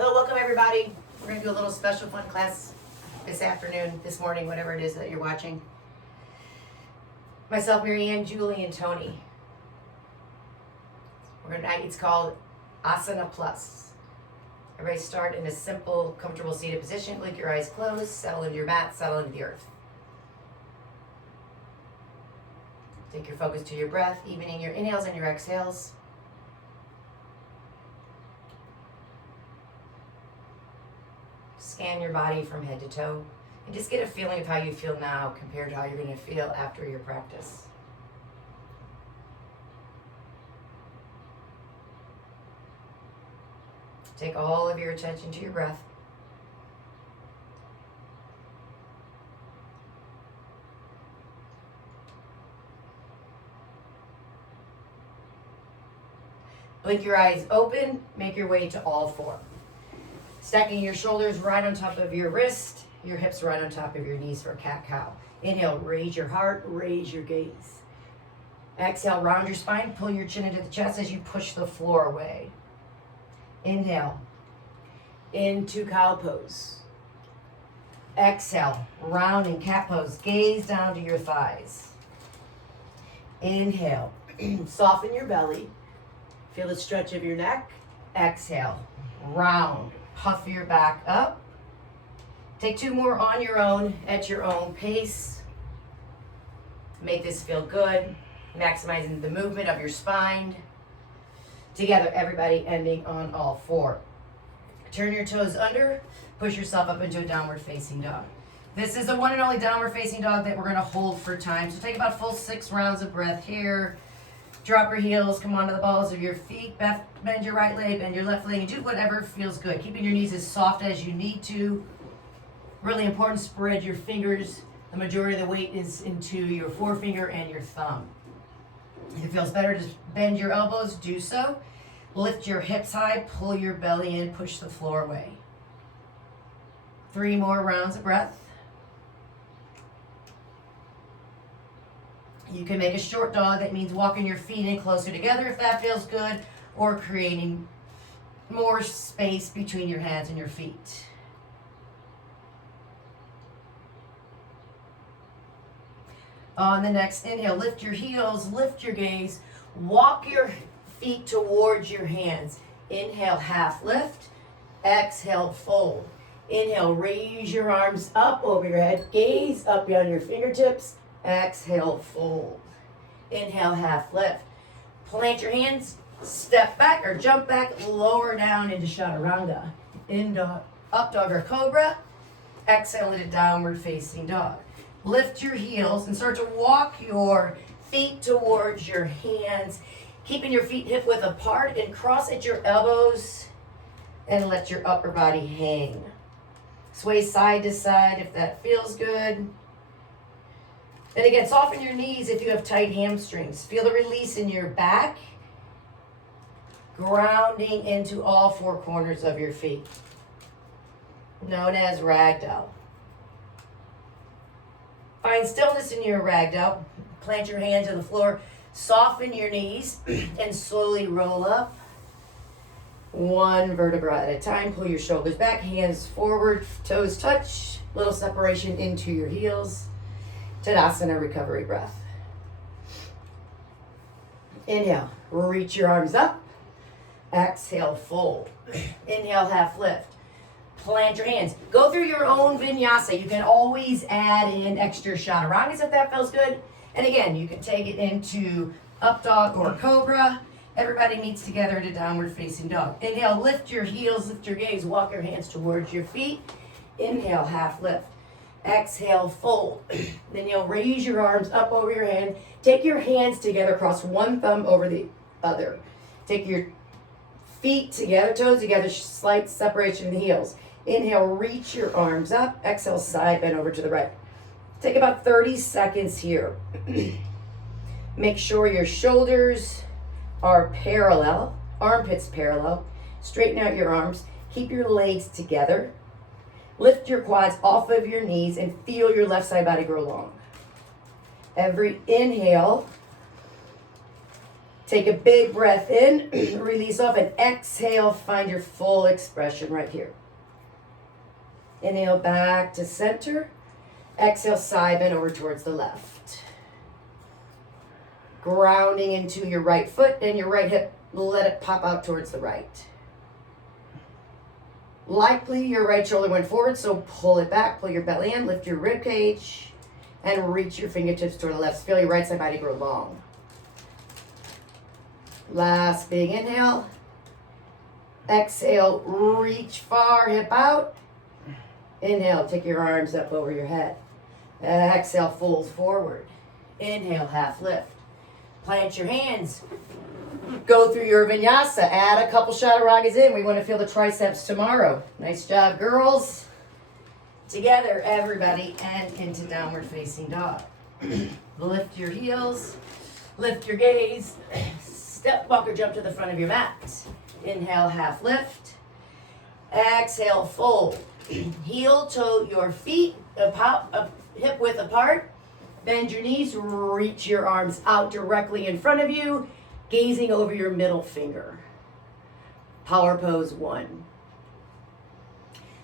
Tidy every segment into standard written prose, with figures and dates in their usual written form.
Hello, welcome everybody. We're going to do a little special fun class this afternoon, this morning, whatever it is that you're watching. Myself, Maryann, Julie, and Toni. It's called Asana Plus. Everybody start in a simple, comfortable seated position. Blink your eyes closed, settle into your mat, settle into the earth. Take your focus to your breath, evening your inhales and your exhales. Scan your body from head to toe and just get a feeling of how you feel now compared to how you're going to feel after your practice. Take all of your attention to your breath. Blink your eyes open, make your way to all four. Stacking your shoulders right on top of your wrist, your hips right on top of your knees for cat-cow. Inhale, raise your heart, raise your gaze. Exhale, round your spine, pull your chin into the chest as you push the floor away. Inhale, into cow pose. Exhale, round in cat pose, gaze down to your thighs. Inhale, soften your belly, feel the stretch of your neck. Exhale, round. Puff your back up. Take two more on your own at your own pace. Make this feel good. Maximizing the movement of your spine. Together, everybody ending on all four. Turn your toes under. Push yourself up into a downward facing dog. This is the one and only downward facing dog that we're going to hold for time. So take about full 6 rounds of breath here. Drop your heels, come onto the balls of your feet, bend your right leg, bend your left leg, and do whatever feels good. Keeping your knees as soft as you need to. Really important, spread your fingers. The majority of the weight is into your forefinger and your thumb. If it feels better to bend your elbows, do so. Lift your hips high, pull your belly in, push the floor away. 3 more rounds of breath. You can make a short dog. That means walking your feet in closer together if that feels good, or creating more space between your hands and your feet. On the next inhale, lift your heels, lift your gaze, walk your feet towards your hands. Inhale, half lift. Exhale, fold. Inhale, raise your arms up over your head, gaze up beyond your fingertips. Exhale, fold. Inhale, half lift. Plant your hands, step back or jump back, lower down into chaturanga. Up dog or cobra. Exhale into downward facing dog. Lift your heels and start to walk your feet towards your hands, keeping your feet hip width apart, and cross at your elbows and let your upper body hang. Sway side to side if that feels good. And again, soften your knees if you have tight hamstrings. Feel the release in your back, grounding into all 4 corners of your feet, known as ragdoll. Find stillness in your ragdoll. Plant your hands on the floor, soften your knees, and slowly roll up. 1 vertebra at a time. Pull your shoulders back, hands forward, toes touch, little separation into your heels. Tadasana, recovery breath. Inhale, reach your arms up. Exhale, fold. Inhale, half lift. Plant your hands. Go through your own vinyasa. You can always add in extra chaturangas if that feels good. And again, you can take it into up dog or cobra. Everybody meets together in a downward facing dog. Inhale, lift your heels, lift your gaze, walk your hands towards your feet. Inhale, half lift. Exhale, fold. Then you'll raise your arms up over your head. Take your hands together, cross one thumb over the other. Take your feet together, toes together, slight separation in the heels. Inhale, reach your arms up. Exhale, side bend over to the right. Take about 30 seconds here. Make sure your shoulders are parallel, armpits parallel. Straighten out your arms. Keep your legs together. Lift your quads off of your knees and feel your left side body grow long. Every inhale, Take a big breath in, release off, and exhale, find your full expression right here. Inhale back to center. Exhale, side bend over towards the left. Grounding into your right foot and your right hip. Let it pop out towards the right. Likely your right shoulder went forward, so pull it back, pull your belly in, lift your rib cage, and reach your fingertips toward the left. Feel your right side body grow long. Last big inhale. Exhale, reach far, hip out. Inhale, take your arms up over your head. Exhale, fold forward. Inhale, half lift. Plant your hands. Go through your vinyasa. Add a couple chaturangas in. We want to feel the triceps tomorrow. Nice job, girls. Together, everybody, and into downward facing dog. Lift your heels. Lift your gaze. Step, walk, or jump to the front of your mat. Inhale, half lift. Exhale, fold. Heel toe your feet, hip width apart. Bend your knees, reach your arms out directly in front of you, gazing over your middle finger. Power pose 1.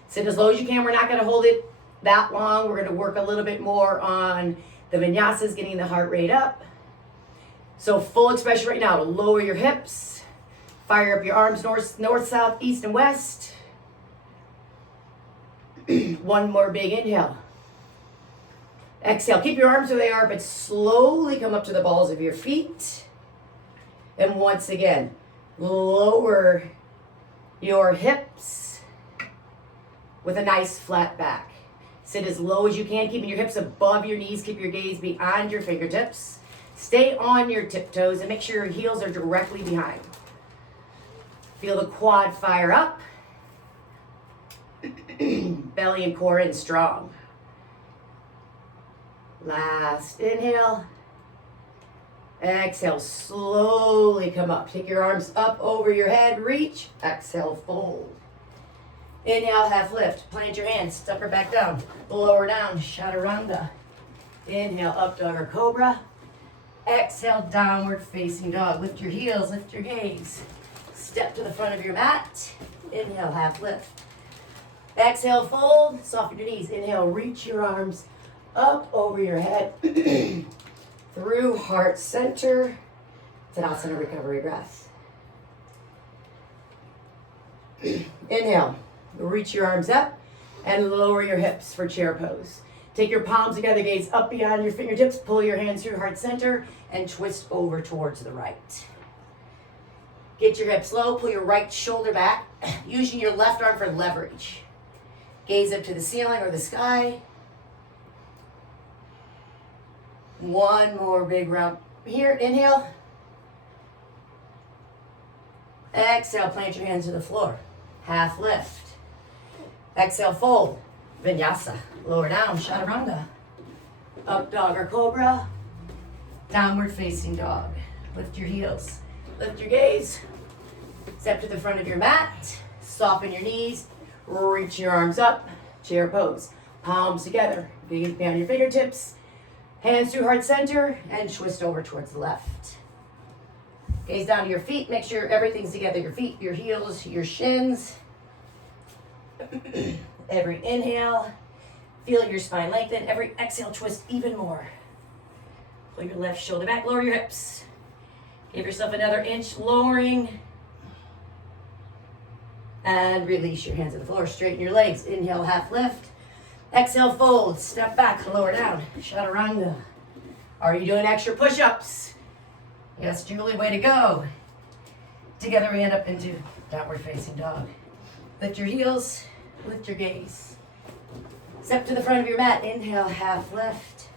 Sit as low as you can. We're not going to hold it that long. We're going to work a little bit more on the vinyasas, getting the heart rate up. So full expression right now. Lower your hips. Fire up your arms north, south, east, and west. One more big inhale. Exhale. Keep your arms where they are, but slowly come up to the balls of your feet. And once again, lower your hips with a nice flat back. Sit as low as you can, keeping your hips above your knees. Keep your gaze beyond your fingertips. Stay on your tiptoes and make sure your heels are directly behind. Feel the quad fire up. Belly and core in strong. Last inhale. Exhale, slowly come up. Take your arms up over your head, reach. Exhale, fold. Inhale, half lift. Plant your hands, step her back down. Lower down, chaturanga. Inhale, up dog or cobra. Exhale, downward facing dog. Lift your heels, lift your gaze. Step to the front of your mat. Inhale, half lift. Exhale, fold, soften your knees. Inhale, reach your arms up over your head. Through heart center. It's an Asana recovery breath. Inhale, reach your arms up and lower your hips for chair pose. Take your palms together, gaze up beyond your fingertips, pull your hands through heart center, and twist over towards the right. Get your hips low, pull your right shoulder back, using your left arm for leverage. Gaze up to the ceiling or the sky. One more big round here. Inhale. Exhale, plant your hands to the floor. Half lift. Exhale, fold. Vinyasa. Lower down, chaturanga. Up dog or cobra. Downward facing dog. Lift your heels. Lift your gaze. Step to the front of your mat. Soften your knees. Reach your arms up. Chair pose. Palms together. Gaze behind your fingertips. Hands through heart center and twist over towards the left. Gaze down to your feet. Make sure everything's together. Your feet, your heels, your shins. Every inhale, feel your spine lengthen. Every exhale, twist even more. Pull your left shoulder back, lower your hips. Give yourself another inch, lowering. And release your hands to the floor. Straighten your legs. Inhale, half lift. Exhale, fold. Step back, lower down. Chaturanga. Are you doing extra push-ups? Yes, Julie, way to go. Together we end up into downward facing dog. Lift your heels, lift your gaze. Step to the front of your mat. Inhale, half lift.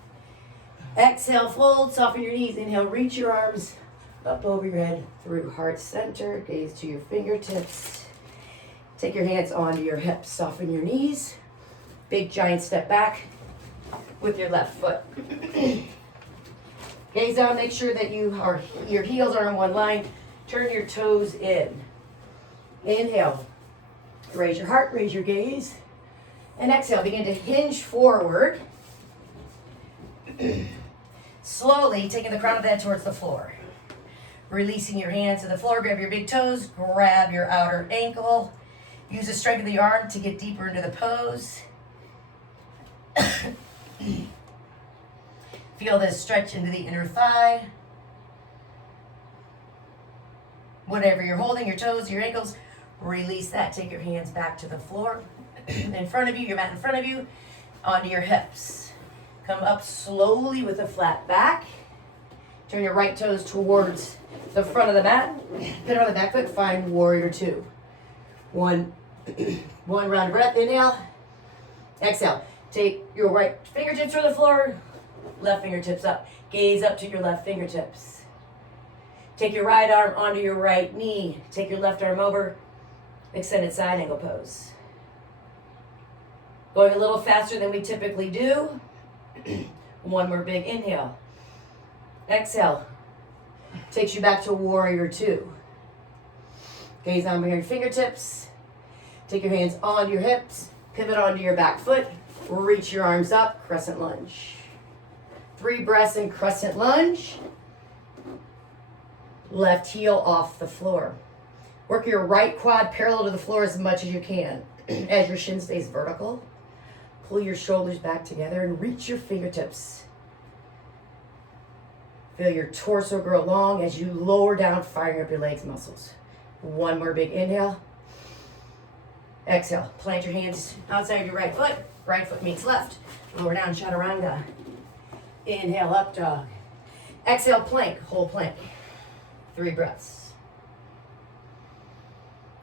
Exhale, fold, soften your knees. Inhale, reach your arms up over your head through heart center. Gaze to your fingertips. Take your hands onto your hips, soften your knees. Big giant step back with your left foot. Gaze down, make sure that your heels are in one line. Turn your toes in. Inhale. Raise your heart, raise your gaze. And exhale, begin to hinge forward. Slowly taking the crown of the head towards the floor. Releasing your hands to the floor, grab your big toes, grab your outer ankle. Use the strength of the arm to get deeper into the pose. Feel this stretch into the inner thigh. Whatever you're holding, your toes, your ankles, release that. Take your hands back to the floor. In front of you, your mat in front of you, onto your hips. Come up slowly with a flat back. Turn your right toes towards the front of the mat. Put it on the back foot, find warrior two. One round of breath, inhale. Exhale. Take your right fingertips from the floor, left fingertips up. Gaze up to your left fingertips. Take your right arm onto your right knee. Take your left arm over. Extended side angle pose. Going a little faster than we typically do. One more big inhale. Exhale. Takes you back to warrior two. Gaze down behind your fingertips. Take your hands onto your hips. Pivot onto your back foot. Reach your arms up. Crescent lunge. 3 breaths in crescent lunge. Left heel off the floor. Work your right quad parallel to the floor as much as you can. As your shin stays vertical, pull your shoulders back together and reach your fingertips. Feel your torso grow long as you lower down, firing up your legs muscles. One more big inhale. Exhale. Plant your hands outside your right foot. Right foot meets left. Lower down, chaturanga. Inhale, up dog. Exhale, plank, whole plank. 3 breaths.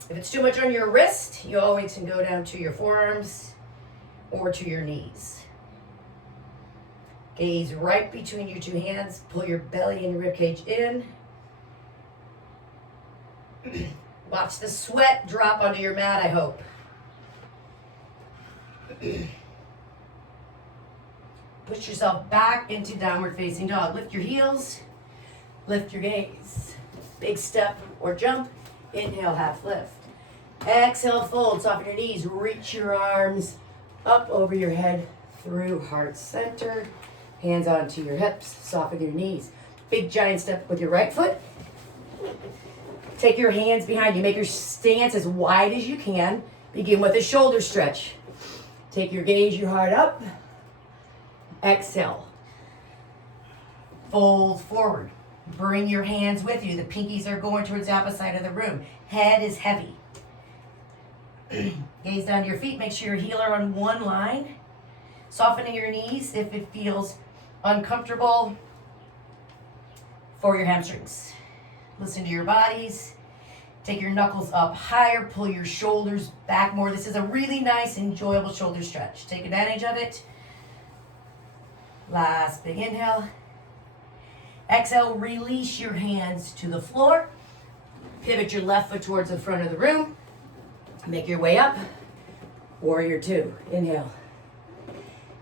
If it's too much on your wrist, you always can go down to your forearms or to your knees. Gaze right between your 2 hands. Pull your belly and your ribcage in. Watch the sweat drop onto your mat, I hope. Push yourself back into downward facing dog. Lift your heels. Lift your gaze. Big step or jump. Inhale, half lift. Exhale, fold. Soften your knees. Reach your arms up over your head through heart center. Hands onto your hips. Soften your knees. Big giant step with your right foot. Take your hands behind you. Make your stance as wide as you can. Begin with a shoulder stretch. Take your gaze, your heart up. Exhale. Fold forward. Bring your hands with you. The pinkies are going towards the opposite side of the room. Head is heavy. Gaze down to your feet. Make sure your heels are on one line. Softening your knees if it feels uncomfortable for your hamstrings. Listen to your bodies. Take your knuckles up higher. Pull your shoulders back more. This is a really nice, enjoyable shoulder stretch. Take advantage of it. Last big inhale. Exhale, release your hands to the floor. Pivot your left foot towards the front of the room. Make your way up. Warrior two. Inhale.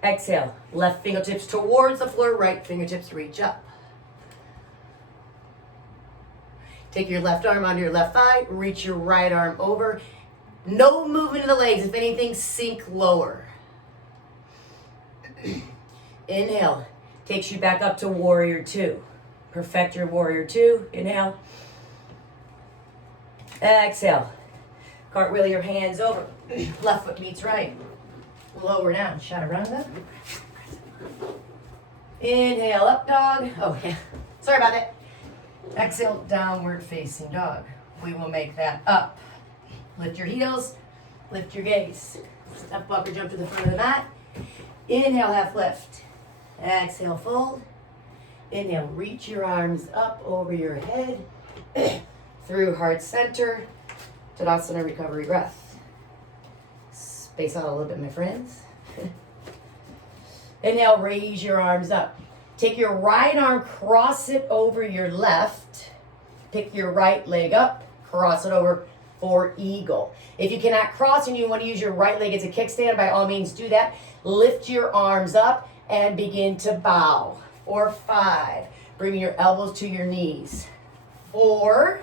Exhale. Left fingertips towards the floor. Right fingertips reach up. Take your left arm onto your left thigh. Reach your right arm over. No movement of the legs. If anything, sink lower. Inhale. Takes you back up to warrior two. Perfect your warrior two. Inhale. Exhale. Cartwheel your hands over. Left foot meets right. Lower down. Chaturanga. Inhale, up dog. Oh, yeah. Sorry about that. Exhale, downward facing dog. We will make that up. Lift your heels. Lift your gaze. Step up or jump to the front of the mat. Inhale, half lift. Exhale, fold. Inhale, reach your arms up over your head. Through heart center. Tadasana recovery breath. Space out a little bit, my friends. Inhale, raise your arms up. Take your right arm, cross it over your left. Pick your right leg up, cross it over for eagle. If you cannot cross and you want to use your right leg as a kickstand, by all means do that. Lift your arms up and begin to bow. 4, 5. Bring your elbows to your knees. 4,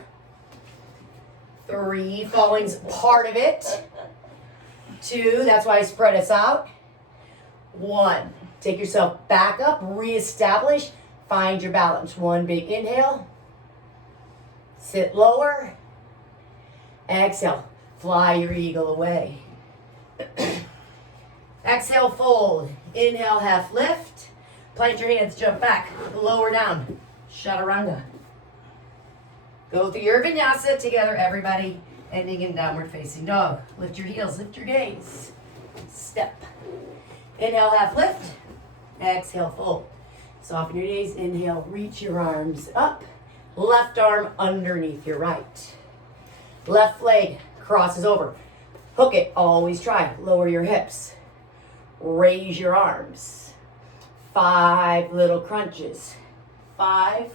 3, falling's part of it. 2, that's why I spread us out. 1, take yourself back up, reestablish, find your balance. 1 big inhale. Sit lower. Exhale, fly your eagle away. Exhale, fold. Inhale, half lift. Plant your hands, jump back, lower down. Chaturanga. Go through your vinyasa together, everybody. Ending in downward facing dog. Lift your heels, lift your gaze. Step. Inhale, half lift. Exhale, fold. Soften your gaze. Inhale, reach your arms up. Left arm underneath your right. Left leg crosses over. Hook it, always try. Lower your hips. Raise your arms. 5 little crunches. 5,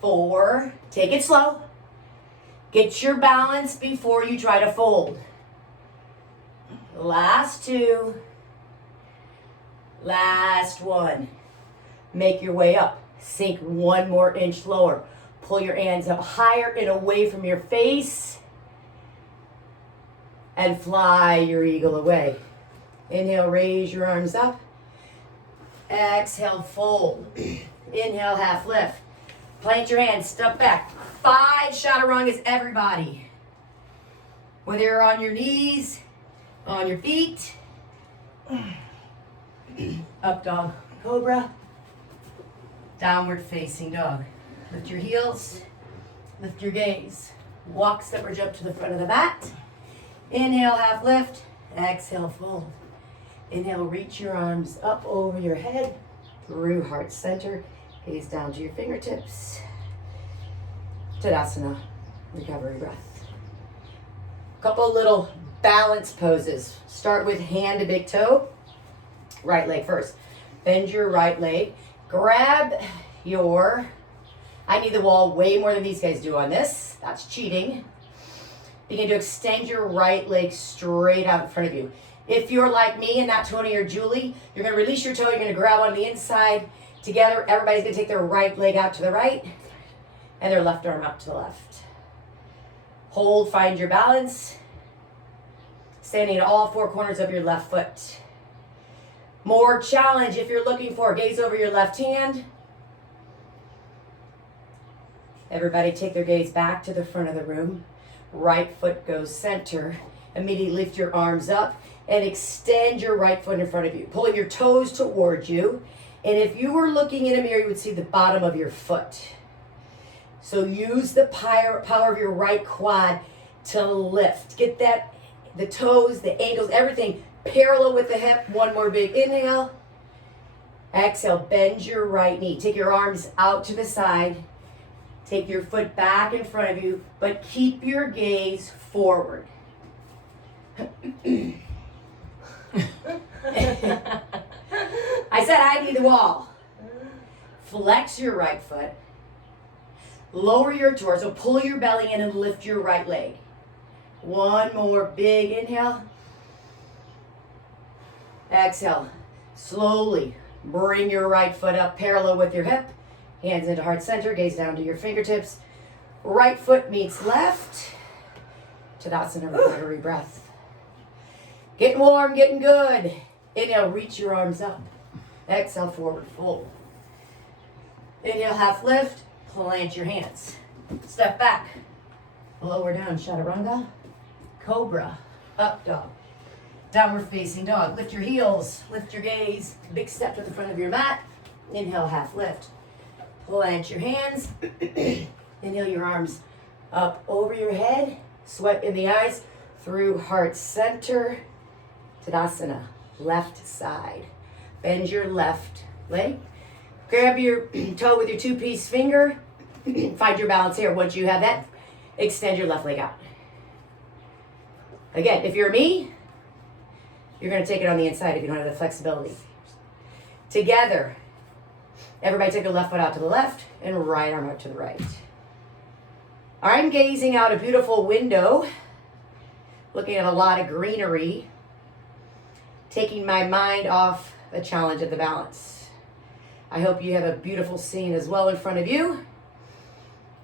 4, take it slow. Get your balance before you try to fold. Last 2. Last 1. Make your way up. Sink 1 more inch lower. Pull your hands up higher and away from your face. And fly your eagle away. Inhale, raise your arms up. Exhale, fold. Inhale, half lift. Plant your hands, step back. 5 chaturangas, everybody. Whether you're on your knees, on your feet. Up dog, cobra. Downward facing dog. Lift your heels, lift your gaze. Walk, step, or jump to the front of the mat. Inhale, half lift. Exhale, fold. Inhale, reach your arms up over your head, through heart center. Gaze down to your fingertips. Tadasana, recovery breath. Couple little balance poses. Start with hand to big toe. Right leg first. Bend your right leg. Grab your, I need the wall way more than these guys do on this. That's cheating. Begin to extend your right leg straight out in front of you. If you're like me and not Toni or Julie, you're going to release your toe. You're going to grab on the inside. Together, everybody's going to take their right leg out to the right and their left arm out to the left. Hold, find your balance. Standing at all 4 corners of your left foot. More challenge if you're looking for. Gaze over your left hand. Everybody take their gaze back to the front of the room. Right foot goes center. Immediately lift your arms up and extend your right foot in front of you. Pulling your toes towards you. And if you were looking in a mirror, you would see the bottom of your foot. So use the power of your right quad to lift. Get that, the toes, the ankles, everything parallel with the hip. 1 more big inhale. Exhale, bend your right knee. Take your arms out to the side. Take your foot back in front of you, but keep your gaze forward. I said I need the wall. Flex your right foot. Lower your torso. Pull your belly in and lift your right leg. 1 more big inhale. Exhale. Slowly bring your right foot up parallel with your hip. Hands into heart center. Gaze down to your fingertips. Right foot meets left. Tadasana, recovery breath. Getting warm, getting good. Inhale, reach your arms up. Exhale, forward fold. Inhale, half lift. Plant your hands. Step back. Lower down, chaturanga. Cobra. Up dog. Downward facing dog. Lift your heels. Lift your gaze. Big step to the front of your mat. Inhale, half lift. Plant your hands. Inhale your arms up over your head. Sweat in the eyes. Through heart center. Tadasana. Left side. Bend your left leg. Grab your toe with your 2-piece finger. Find your balance here. Once you have that, extend your left leg out. Again, if you're me, you're going to take it on the inside if you don't have the flexibility. Together, everybody take the left foot out to the left and right arm out to the right. I'm gazing out a beautiful window, looking at a lot of greenery, taking my mind off the challenge of the balance. I hope you have a beautiful scene as well in front of you,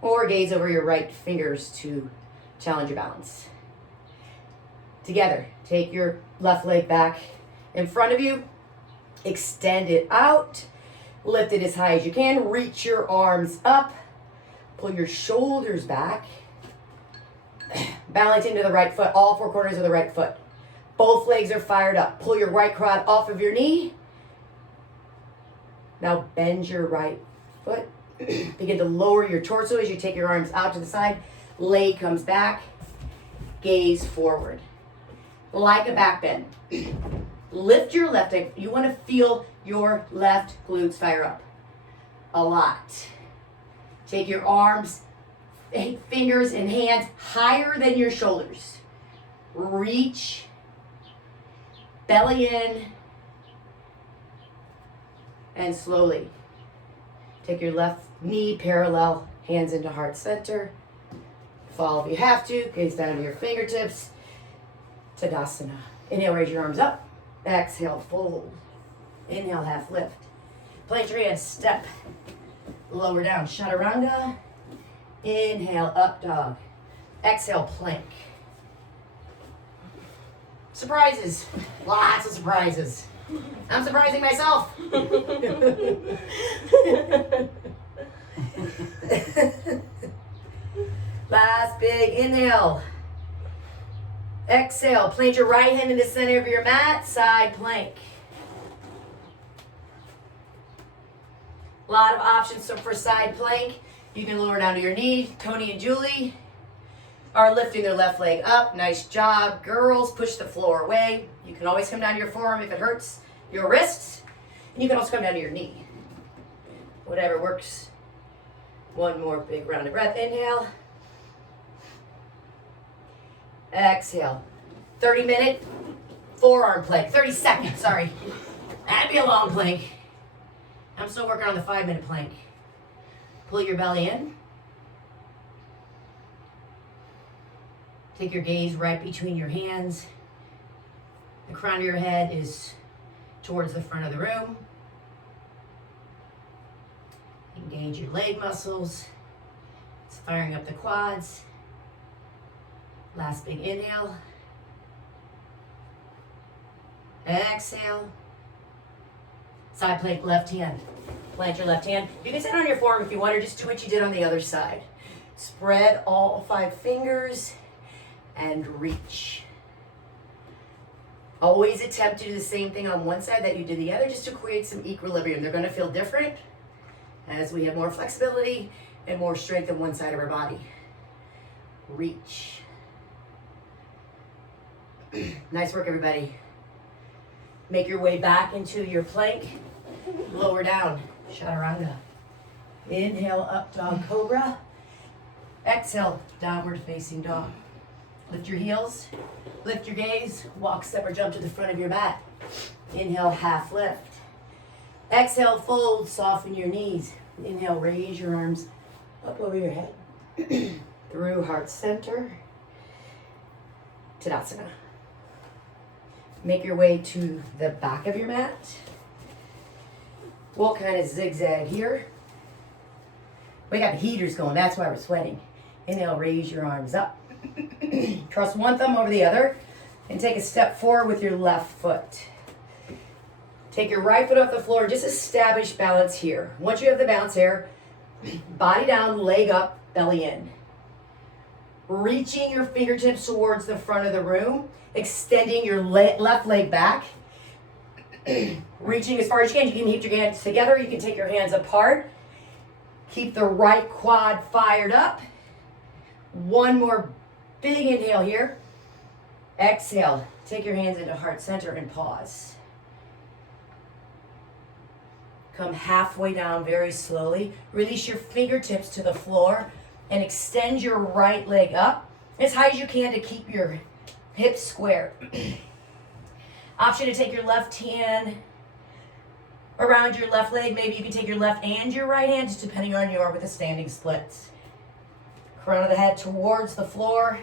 or gaze over your right fingers to challenge your balance. Together, take your left leg back in front of you, extend it out, lift it as high as you can, reach your arms up, Pull your shoulders back. Balance into the right foot, all four corners of the right foot. Both legs are fired up. Pull your right quad off of your knee. Now bend your right foot. Begin to lower your torso as you take your arms out to the side. Leg comes back. Gaze forward. Like a back bend. Lift your left leg. You want to feel your left glutes fire up a lot. Take your arms, fingers and hands higher than your shoulders. Reach. Belly in. And slowly take your left knee parallel, hands into heart center. Fall if you have to. Gaze down to your fingertips. Tadasana. Inhale, raise your arms up. Exhale, fold. Inhale, half lift. Plant your hands, step. Lower down, chaturanga. Inhale, up dog. Exhale, plank. Surprises. Lots of surprises. I'm surprising myself. Last big inhale. Exhale, plant your right hand in the center of your mat, side plank. A lot of options so for side plank. You can lower down to your knee. Toni and Julie are lifting their left leg up. Nice job. Girls, push the floor away. You can always come down to your forearm if it hurts your wrists. And you can also come down to your knee. Whatever works. One more big round of breath. Inhale. Exhale. 30-minute forearm plank. 30 seconds, sorry. That'd be a long plank. I'm still working on the 5-minute plank. Pull your belly in. Take your gaze right between your hands. The crown of your head is towards the front of the room. Engage your leg muscles. It's firing up the quads. Last big inhale. Exhale. Side plank, left hand. Plant your left hand. You can sit on your forearm if you want, or just do what you did on the other side. Spread all 5 fingers and reach. Always attempt to do the same thing on one side that you did the other, just to create some equilibrium. They're going to feel different as we have more flexibility and more strength on one side of our body. Reach. Nice work, everybody. Make your way back into your plank. Lower down, chaturanga. Inhale, up dog cobra. Exhale, downward facing dog. Lift your heels, lift your gaze, walk, step, or jump to the front of your mat. Inhale, half lift. Exhale, fold, soften your knees. Inhale, raise your arms up over your head. Through heart center. Tadasana. Make your way to the back of your mat. We'll kind of zigzag here. We got the heaters going, that's why we're sweating. Inhale, raise your arms up. Cross one thumb over the other and take a step forward with your left foot. Take your right foot off the floor, just establish balance here. Once you have the balance here, body down, leg up, belly in. Reaching your fingertips towards the front of the room, extending your left leg back. Reaching as far as you can. You can keep your hands together. You can take your hands apart. Keep the right quad fired up. One more big inhale here. Exhale. Take your hands into heart center and pause. Come halfway down very slowly. Release your fingertips to the floor and extend your right leg up as high as you can to keep your hips square. Option to take your left hand around your left leg. Maybe you can take your left and your right hand, just depending on you are with a standing split. Crown of the head towards the floor.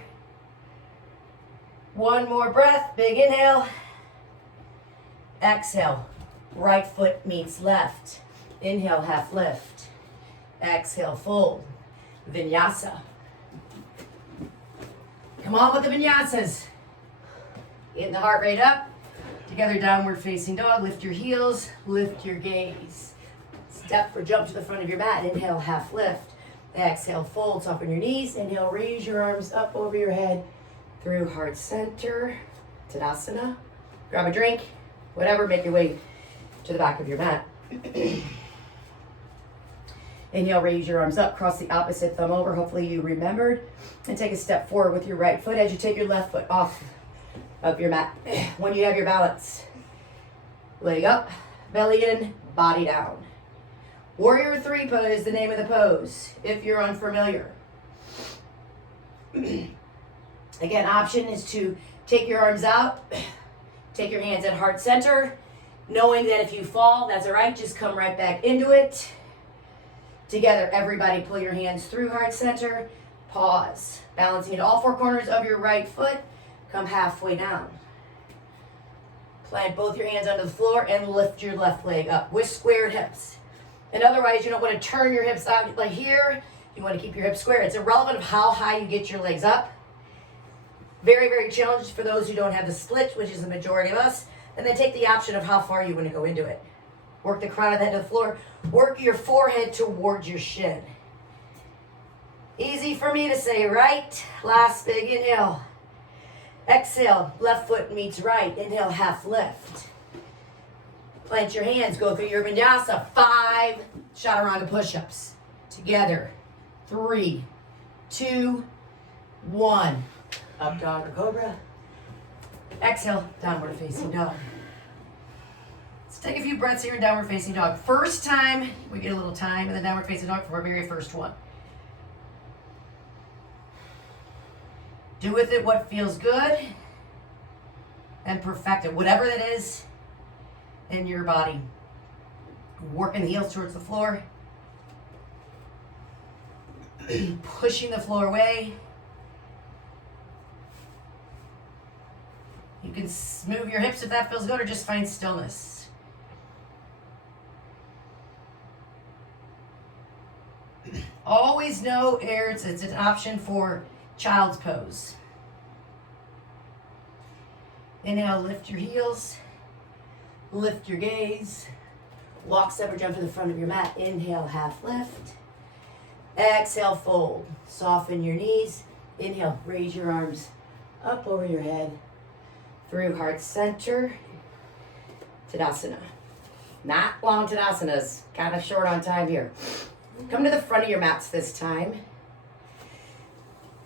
One more breath, big inhale. Exhale, right foot meets left. Inhale, half lift. Exhale, fold. Vinyasa. Come on with the vinyasas. Getting the heart rate up. Together, downward facing dog. Lift your heels, lift your gaze. Step or jump to the front of your mat. Inhale, half lift. Exhale, fold, soften your knees. Inhale, raise your arms up over your head through heart center, Tadasana. Grab a drink, whatever, make your way to the back of your mat. Inhale, raise your arms up, cross the opposite thumb over. Hopefully you remembered. And take a step forward with your right foot as you take your left foot off of your mat. When you have your balance, leg up, belly in, body down. Warrior 3 pose is the name of the pose, if you're unfamiliar. Again, option is to take your arms out, take your hands at heart center, knowing that if you fall, that's all right, just come right back into it. Together, everybody pull your hands through heart center, pause. Balancing into all 4 corners of your right foot, come halfway down. Plant both your hands under the floor and lift your left leg up with squared hips. And otherwise, you don't want to turn your hips out like here. You want to keep your hips square. It's irrelevant of how high you get your legs up. Very, very challenging for those who don't have the split, which is the majority of us. And then take the option of how far you want to go into it. Work the crown of the head to the floor. Work your forehead towards your shin. Easy for me to say, right? Last big inhale. Exhale, left foot meets right. Inhale, half lift. Plant your hands, go through your vinyasa. 5 chaturanga push-ups. Together. 3, 2, 1. Up dog or cobra. Exhale, downward facing dog. Let's take a few breaths here in downward facing dog. First time, we get a little time in the downward facing dog for our very first one. Do with it what feels good and perfect it, whatever that is in your body. Working the heels towards the floor. Pushing the floor away. You can move your hips if that feels good or just find stillness. Always know it's an option for child's pose. Inhale, lift your heels. Lift your gaze. Walk, step, or jump to the front of your mat. Inhale, half lift. Exhale, fold. Soften your knees. Inhale, raise your arms up over your head. Through heart center. Tadasana. Not long Tadasanas. Kind of short on time here. Come to the front of your mats this time.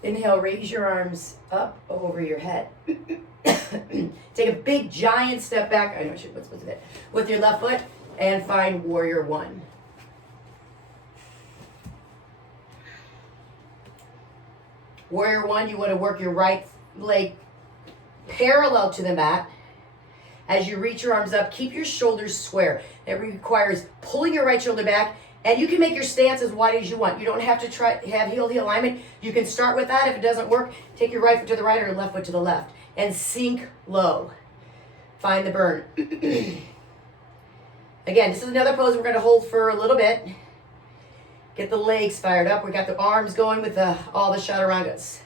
Inhale, raise your arms up over your head. Take a big giant step back. I know I should what's with it. With your left foot and find warrior 1. Warrior 1, you want to work your right leg parallel to the mat. As you reach your arms up, keep your shoulders square. It requires pulling your right shoulder back, and you can make your stance as wide as you want. You don't have to try have heel-to-heel alignment. You can start with that. If it doesn't work, take your right foot to the right or left foot to the left, and sink low. Find the burn. Again, this is another pose we're going to hold for a little bit. Get the legs fired up. We got the arms going with all the chaturangas.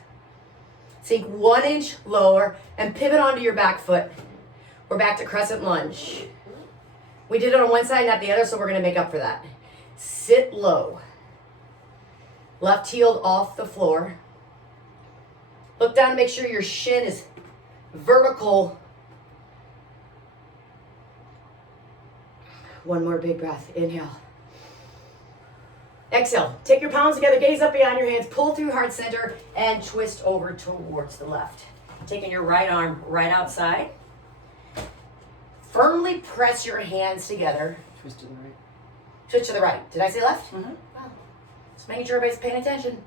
Sink 1 inch lower and pivot onto your back foot. We're back to crescent lunge. We did it on one side, not the other, so we're going to make up for that. Sit low. Left heel off the floor. Look down to make sure your shin is vertical. One more big breath. Inhale. Exhale. Take your palms together, gaze up beyond your hands, pull through heart center, and twist over towards the left. Taking your right arm right outside. Firmly press your hands together. Twist to the right. Twist to the right. Did I say left? Mm-hmm. Oh. Just making sure everybody's paying attention.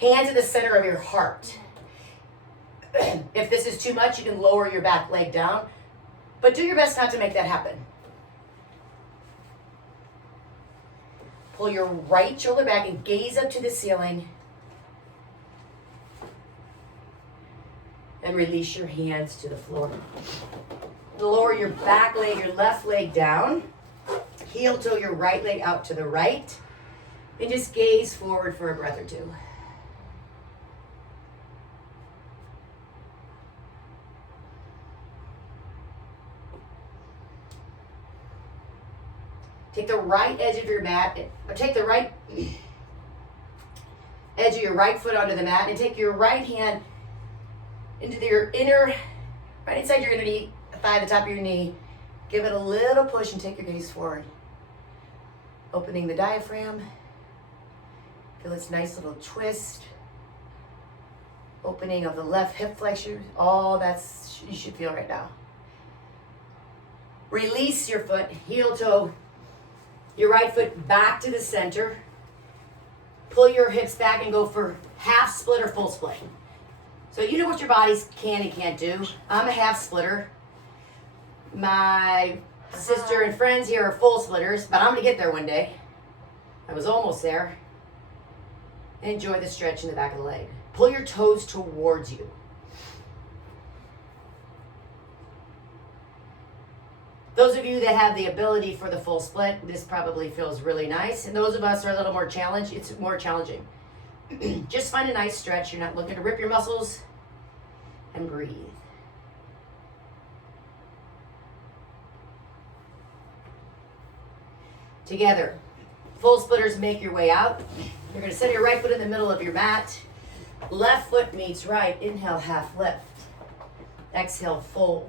Hands at the center of your heart. If this is too much, you can lower your back leg down, but do your best not to make that happen. Pull your right shoulder back and gaze up to the ceiling. And release your hands to the floor. Lower your back leg, your left leg down. Heel toe your right leg out to the right. And just gaze forward for a breath or two. Take the right edge of your mat, or take the right edge of your right foot onto the mat and take your right hand into your inner, right inside your inner knee, thigh, the top of your knee. Give it a little push and take your gaze forward. Opening the diaphragm. Feel this nice little twist. Opening of the left hip flexor. All that's you should feel right now. Release your foot, heel toe, your right foot back to the center. Pull your hips back and go for half split or full split. So you know what your bodies can and can't do. I'm a half splitter. My sister and friends here are full splitters, but I'm gonna get there one day. I was almost there. Enjoy the stretch in the back of the leg. Pull your toes towards you. Those of you that have the ability for the full split, this probably feels really nice. And those of us are a little more challenged, it's more challenging. Just find a nice stretch. You're not looking to rip your muscles. And breathe. Together. Full splitters, make your way out. You're going to set your right foot in the middle of your mat. Left foot meets right. Inhale, half lift. Exhale, fold.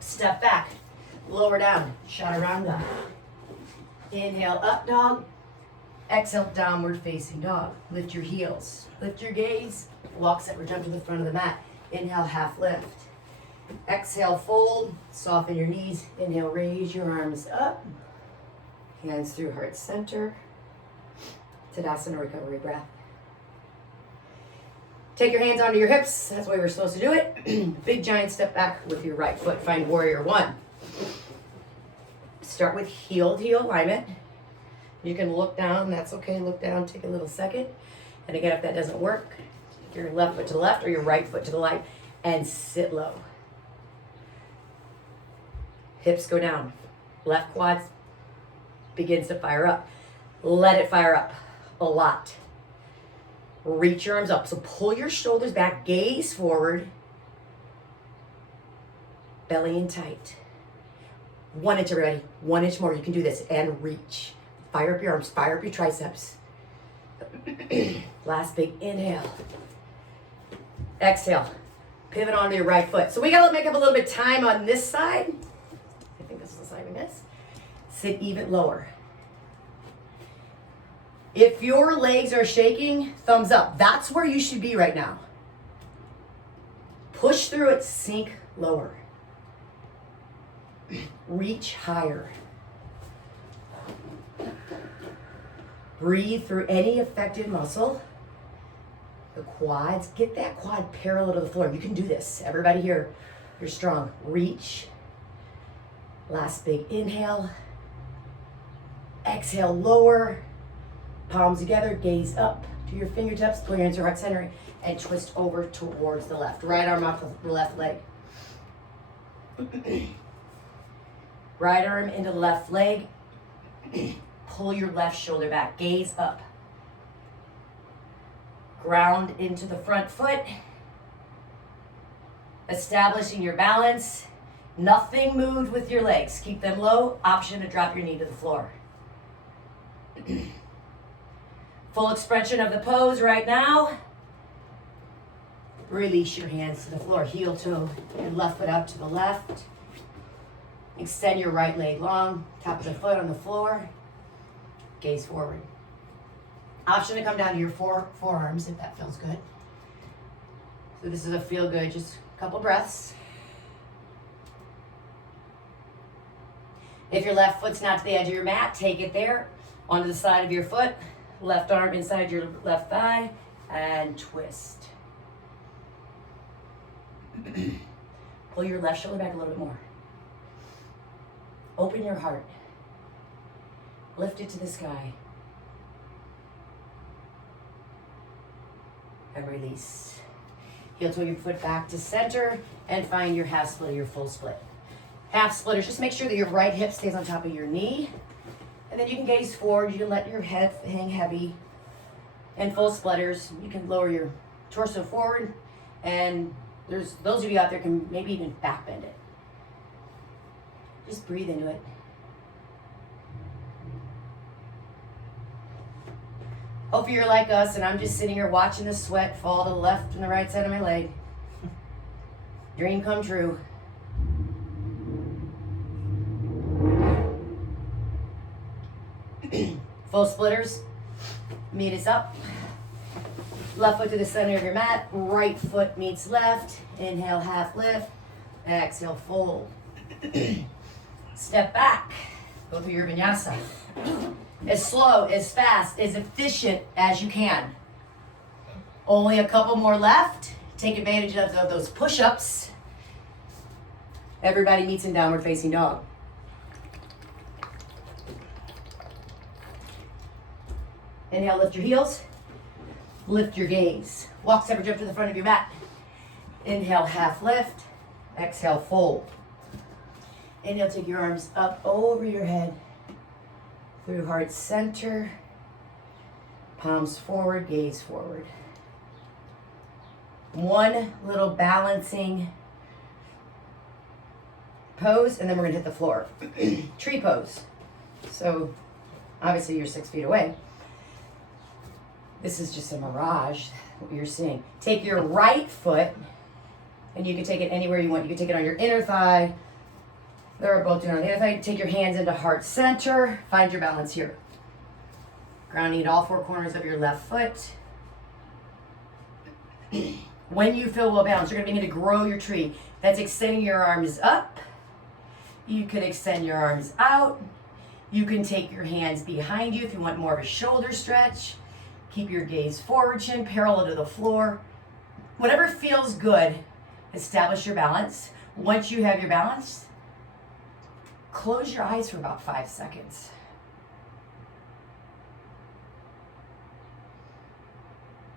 Step back. Lower down. Chaturanga. Inhale, up dog. Exhale, downward facing dog. Lift your heels. Lift your gaze. Walk separate jump to the front of the mat. Inhale, half lift. Exhale, fold. Soften your knees. Inhale, raise your arms up. Hands through heart center. Tadasana, recovery breath. Take your hands onto your hips. That's the way we're supposed to do it. Big giant step back with your right foot. Find warrior one. Start with heel to heel alignment. You can look down. That's okay. Look down. Take a little second. And again, if that doesn't work, take your left foot to the left or your right foot to the right and sit low. Hips go down. Left quad begins to fire up. Let it fire up a lot. Reach your arms up. So pull your shoulders back, gaze forward, belly in tight. 1 inch, everybody. 1 inch more. You can do this. And reach. Fire up your arms. Fire up your triceps. Last big inhale. Exhale. Pivot onto your right foot. So we got to make up a little bit of time on this side. I think this is the side we miss. Sit even lower. If your legs are shaking, thumbs up. That's where you should be right now. Push through it, sink lower. Reach higher. Breathe through any affected muscle. The quads, get that quad parallel to the floor. You can do this. Everybody here, you're strong. Reach. Last big inhale. Exhale, lower. Palms together, gaze up to your fingertips, pull your hands to heart center, and twist over towards the left. Right arm off the left leg. Right arm into the left leg. Pull your left shoulder back, gaze up. Ground into the front foot. Establishing your balance. Nothing moved with your legs. Keep them low. Option to drop your knee to the floor. Full expression of the pose right now. Release your hands to the floor. Heel toe and left foot out to the left. Extend your right leg long. Top of the foot on the floor. Gaze forward. Option to come down to your forearms if that feels good. So this is a feel good, just a couple breaths. If your left foot's not to the edge of your mat, take it there. Onto the side of your foot. Left arm inside your left thigh and twist. Pull your left shoulder back a little bit more. Open your heart. Lift it to the sky. And release. Heel toe your foot back to center and find your half split or your full split. Half splitters, just make sure that your right hip stays on top of your knee. And then you can gaze forward. You can let your head hang heavy. And full splitters, you can lower your torso forward. And there's those of you out there can maybe even back bend it. Just breathe into it. Hopefully you're like us and I'm just sitting here watching the sweat fall to the left and the right side of my leg. Dream come true. Full splitters. Meet us up. Left foot to the center of your mat. Right foot meets left. Inhale, half lift. Exhale, fold. Step back. Go through your vinyasa. As slow, as fast, as efficient as you can. Only a couple more left. Take advantage of those push-ups. Everybody meets in downward facing dog. Inhale, lift your heels. Lift your gaze. Walk, step, or jump to the front of your mat. Inhale, half lift. Exhale, fold. Inhale, take your arms up over your head. Through heart center. Palms forward, gaze forward. One little balancing pose, and then we're gonna hit the floor. Tree pose. So, obviously you're 6 feet away. This is just a mirage, what you're seeing. Take your right foot, and you can take it anywhere you want. You can take it on your inner thigh. They're both doing it on the other thigh. Take your hands into heart center. Find your balance here. Grounding at all four corners of your left foot. When you feel well balanced, you're gonna begin to grow your tree. That's extending your arms up. You can extend your arms out. You can take your hands behind you if you want more of a shoulder stretch. Keep your gaze forward, chin parallel to the floor. Whatever feels good, establish your balance. Once you have your balance, close your eyes for about 5 seconds.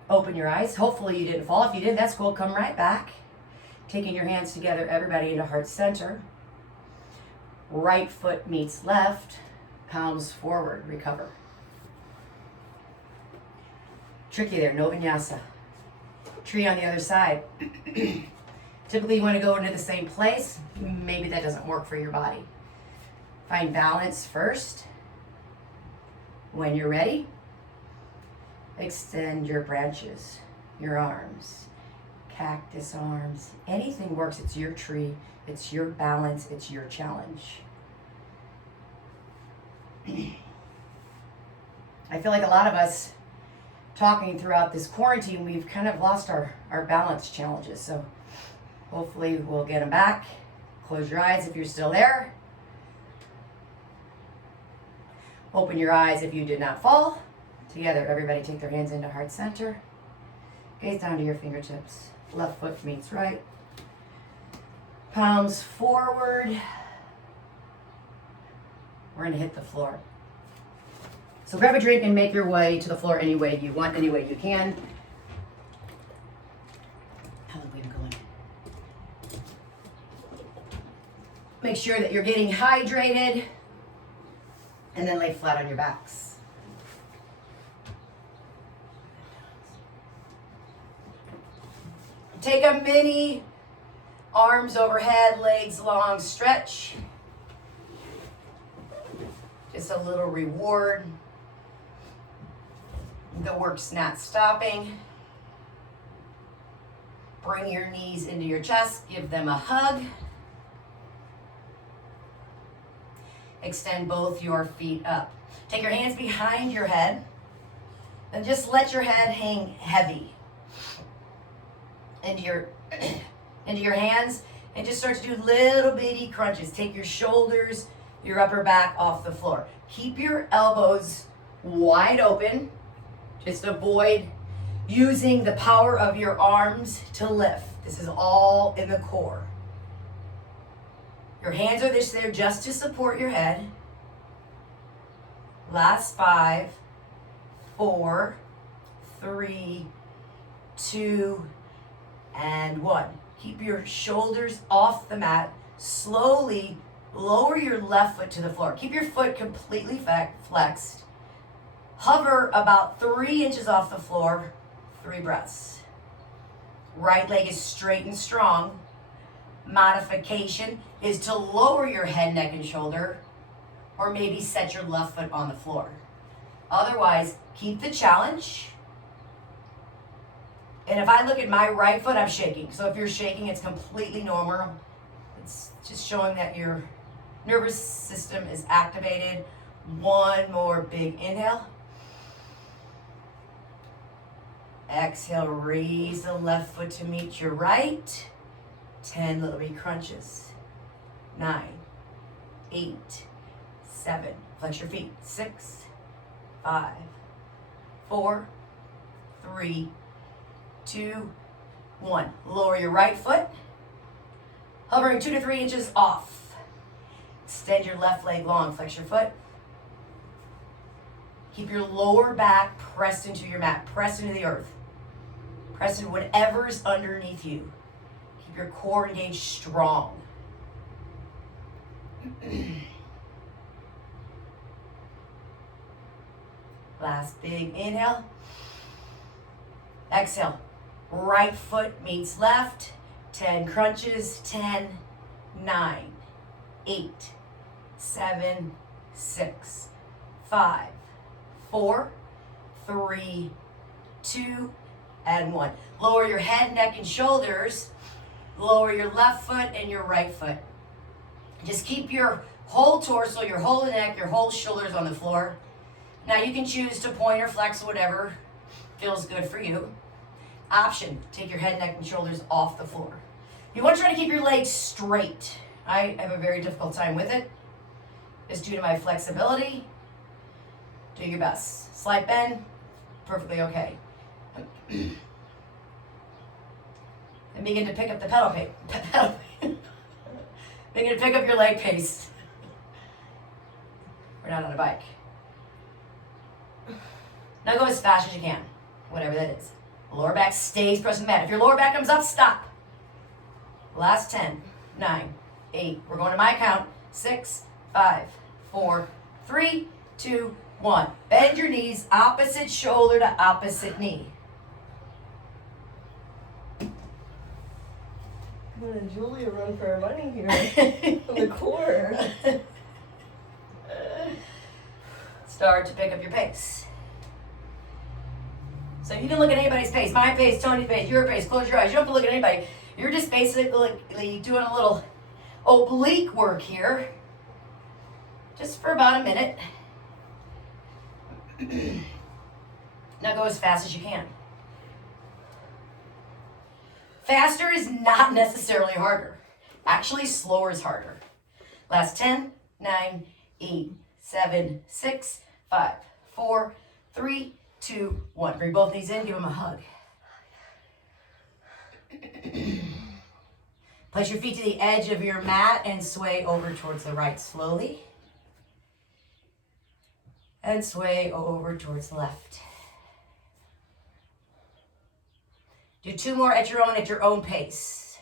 Open your eyes. Hopefully you didn't fall. If you did, that's cool. Come right back. Taking your hands together, everybody into heart center. Right foot meets left. Palms forward. Recover. Tricky there, no vinyasa. Tree on the other side. Typically you want to go into the same place. Maybe that doesn't work for your body. Find balance first. When you're ready, extend your branches, your arms, cactus arms. Anything works. It's your tree. It's your balance. It's your challenge. I feel like a lot of us talking throughout this quarantine, we've kind of lost our balance challenges. So hopefully we'll get them back. Close your eyes if you're still there. Open your eyes if you did not fall. Together, everybody take their hands into heart center. Gaze down to your fingertips. Left foot meets right. Palms forward. We're gonna hit the floor. So grab a drink and make your way to the floor any way you want, any way you can. How's the wind going? Make sure that you're getting hydrated, and then lay flat on your backs. Take a mini arms overhead, legs long stretch. Just a little reward. The work's not stopping. Bring your knees into your chest, give them a hug. Extend both your feet up. Take your hands behind your head and just let your head hang heavy into your hands, and just start to do little bitty crunches. Take your shoulders, your upper back off the floor. Keep your elbows wide open. Just avoid using the power of your arms to lift. This is all in the core. Your hands are just there just to support your head. Last 5, 4, 3, 2, and 1. Keep your shoulders off the mat. Slowly lower your left foot to the floor. Keep your foot completely flexed. Hover about 3 inches off the floor. 3 breaths. Right leg is straight and strong. Modification is to lower your head, neck, and shoulder, or maybe set your left foot on the floor. Otherwise, keep the challenge. And if I look at my right foot, I'm shaking. So if you're shaking, it's completely normal. It's just showing that your nervous system is activated. One more big inhale. Exhale, raise the left foot to meet your right. 10 little bitty crunches. 9, 8, 7. Flex your feet. 6, 5, 4, 3, 2, 1. Lower your right foot. Hovering 2 to 3 inches off. Extend your left leg long. Flex your foot. Keep your lower back pressed into your mat. Press into the earth. Press into whatever's underneath you. Keep your core engaged strong. Last big inhale. Exhale. Right foot meets left. 10 crunches. 10, 9, 8, 7, 6, 5, 4, 3, 2, and 1. Lower your head, neck, and shoulders. Lower your left foot and your right foot. Just keep your whole torso, your whole neck, your whole shoulders on the floor. Now you can choose to point or flex, whatever feels good for you. Option, take your head, neck, and shoulders off the floor. You want to try to keep your legs straight. I have a very difficult time with it. It's due to my flexibility. Do your best. Slight bend, perfectly okay. And begin to pick up the pedal pace. Begin to pick up your leg pace. We're not on a bike. Now go as fast as you can, whatever that is. Lower back stays pressing the mat. If your lower back comes up, stop. Last 10, 9, 8. We're going to my count. 6, 5, 4, 3, 2, 1. Bend your knees, opposite shoulder to opposite knee. I'm gonna Julia run for her money here on the core. Start to pick up your pace. So you can look at anybody's pace. My pace, Tony's pace, your pace. Close your eyes. You don't have to look at anybody. You're just basically doing a little oblique work here. Just for about a minute. Now go as fast as you can. Faster is not necessarily harder. Actually, slower is harder. Last 10, 9, 8, 7, 6, 5, 4, 3, 2, 1. Bring both knees in, give them a hug. Place your feet to the edge of your mat and sway over towards the right slowly. And sway over towards the left. Do 2 more at your own pace.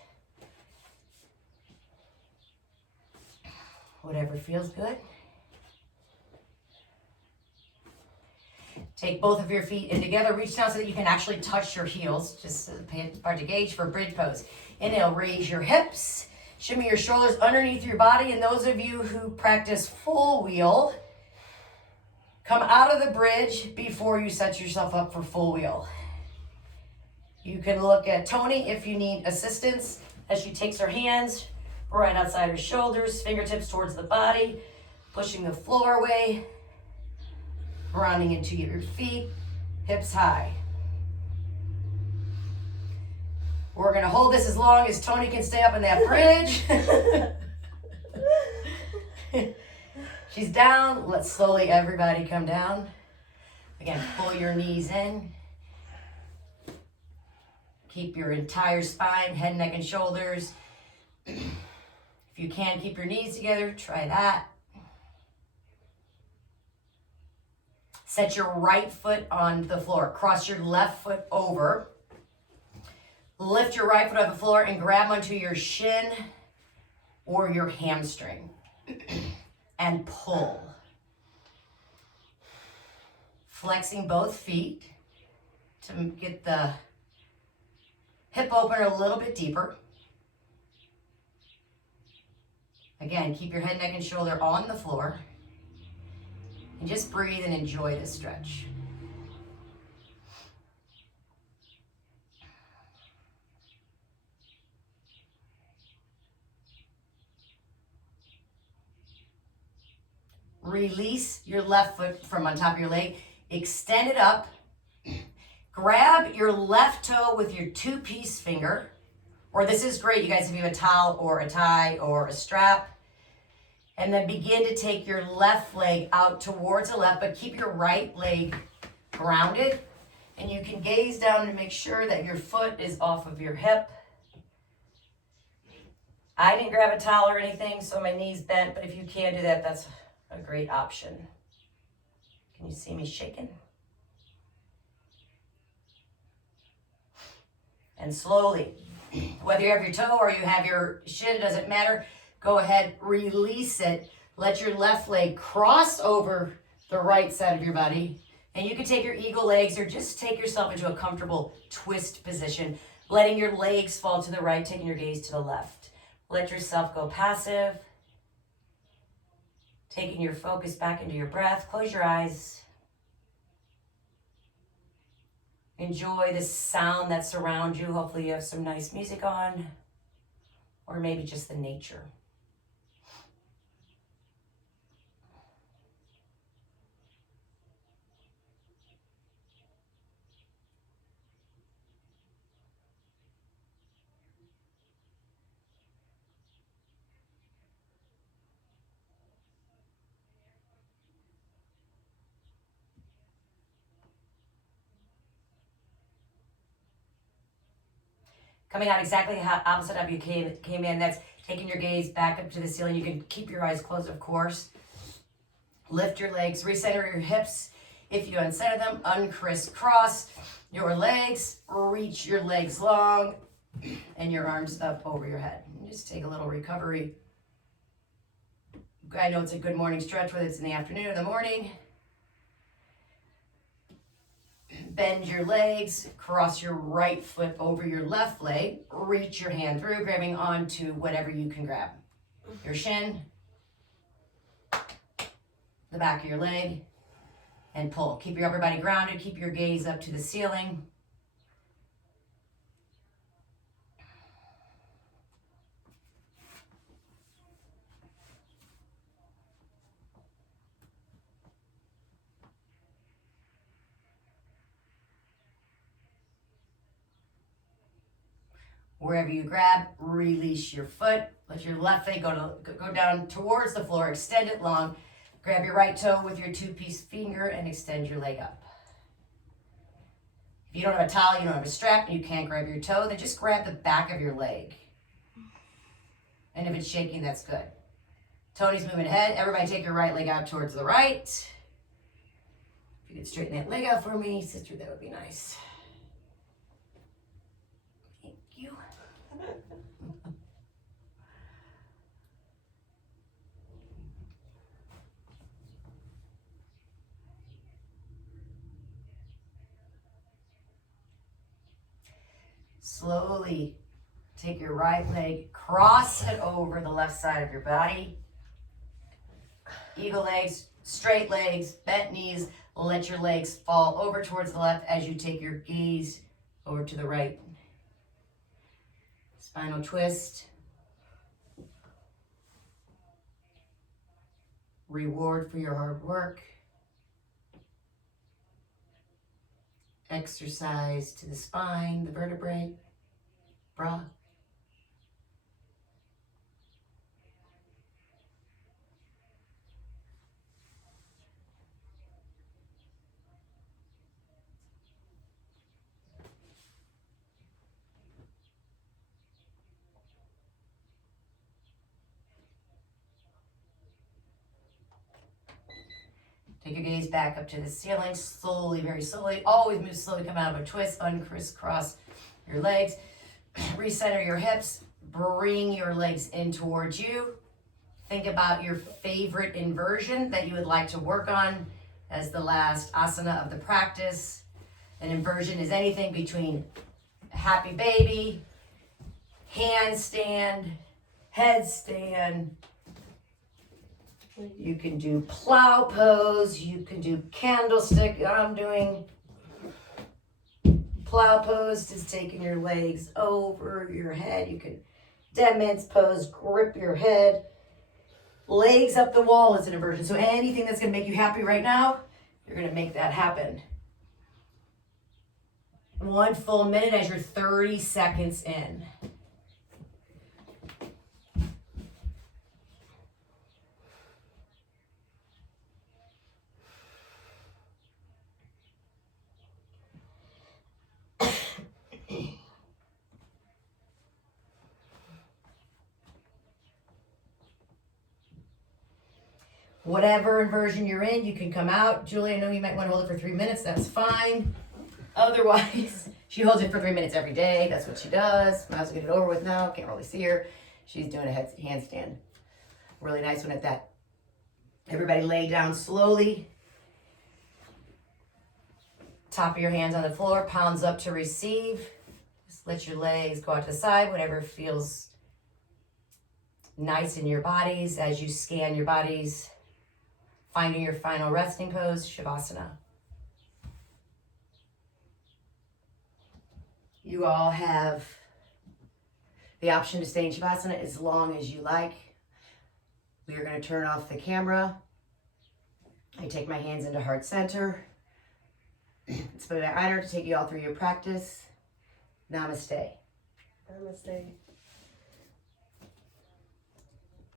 Whatever feels good. Take both of your feet in together. Reach down so that you can actually touch your heels. Just hard to gauge for bridge pose. Inhale, raise your hips. Shimmy your shoulders underneath your body. And those of you who practice full wheel, come out of the bridge before you set yourself up for full wheel. You can look at Toni if you need assistance as she takes her hands right outside her shoulders, fingertips towards the body, pushing the floor away, rounding into your feet, hips high. We're gonna hold this as long as Toni can stay up in that bridge. She's down. Let's slowly everybody come down. Again, pull your knees in. Keep your entire spine, head, neck, and shoulders. If you can, keep your knees together. Try that. Set your right foot on the floor. Cross your left foot over. Lift your right foot off the floor and grab onto your shin or your hamstring. And pull. Flexing both feet to get the hip opener a little bit deeper. Again, keep your head, neck, and shoulder on the floor. And just breathe and enjoy this stretch. Release your left foot from on top of your leg. Extend it up. Grab your left toe with your two-piece finger. Or this is great, you guys, if you have a towel or a tie or a strap. And then begin to take your left leg out towards the left, but keep your right leg grounded. And you can gaze down to make sure that your foot is off of your hip. I didn't grab a towel or anything, so my knee's bent, but if you can do that, that's a great option. Can you see me shaking? And slowly, whether you have your toe or you have your shin, it doesn't matter. Go ahead, release it. Let your left leg cross over the right side of your body. And you can take your eagle legs or just take yourself into a comfortable twist position, letting your legs fall to the right, taking your gaze to the left. Let yourself go passive. Taking your focus back into your breath. Close your eyes. Enjoy the sound that surrounds you. Hopefully you have some nice music on, or maybe just the nature. Coming out exactly how opposite of you came in. That's taking your gaze back up to the ceiling. You can keep your eyes closed, of course. Lift your legs, recenter your hips. If you uncenter them, uncrisscross your legs. Reach your legs long and your arms up over your head. And just take a little recovery. I know it's a good morning stretch, whether it's in the afternoon or the morning. Bend your legs, cross your right foot over your left leg, reach your hand through, grabbing onto whatever you can grab. Your shin, the back of your leg, and pull. Keep your upper body grounded, keep your gaze up to the ceiling. Wherever you grab, release your foot. Let your left leg go down towards the floor. Extend it long. Grab your right toe with your two-piece finger and extend your leg up. If you don't have a towel, you don't have a strap, and you can't grab your toe, then just grab the back of your leg. And if it's shaking, that's good. Toni's moving ahead. Everybody take your right leg out towards the right. If you could straighten that leg out for me, sister, that would be nice. Thank you. Slowly take your right leg, cross it over the left side of your body. Eagle legs, straight legs, bent knees. Let your legs fall over towards the left as you take your gaze over to the right. Spinal twist. Reward for your hard work. Exercise to the spine, the vertebrae, bra. Take your gaze back up to the ceiling, slowly, very slowly. Always move slowly, come out of a twist, uncrisscross your legs. Recenter your hips, bring your legs in towards you. Think about your favorite inversion that you would like to work on as the last asana of the practice. An inversion is anything between happy baby, handstand, headstand, You can do plow pose. You can do candlestick. I'm doing plow pose, just taking your legs over your head. You can dead man's pose, grip your head. Legs up the wall is an inversion. So anything that's going to make you happy right now, you're going to make that happen. 1 full minute as you're 30 seconds in. Whatever inversion you're in, you can come out. Julie, I know you might want to hold it for 3 minutes. That's fine. Otherwise, she holds it for 3 minutes every day. That's what she does. Might as well get it over with now. Can't really see her. She's doing a handstand. Really nice one at that. Everybody lay down slowly. Top of your hands on the floor. Palms up to receive. Just let your legs go out to the side. Whatever feels nice in your bodies as you scan your bodies. Finding your final resting pose, Shavasana. You all have the option to stay in Shavasana as long as you like. We are going to turn off the camera. I take my hands into heart center. It's been an honor to take you all through your practice. Namaste. Namaste.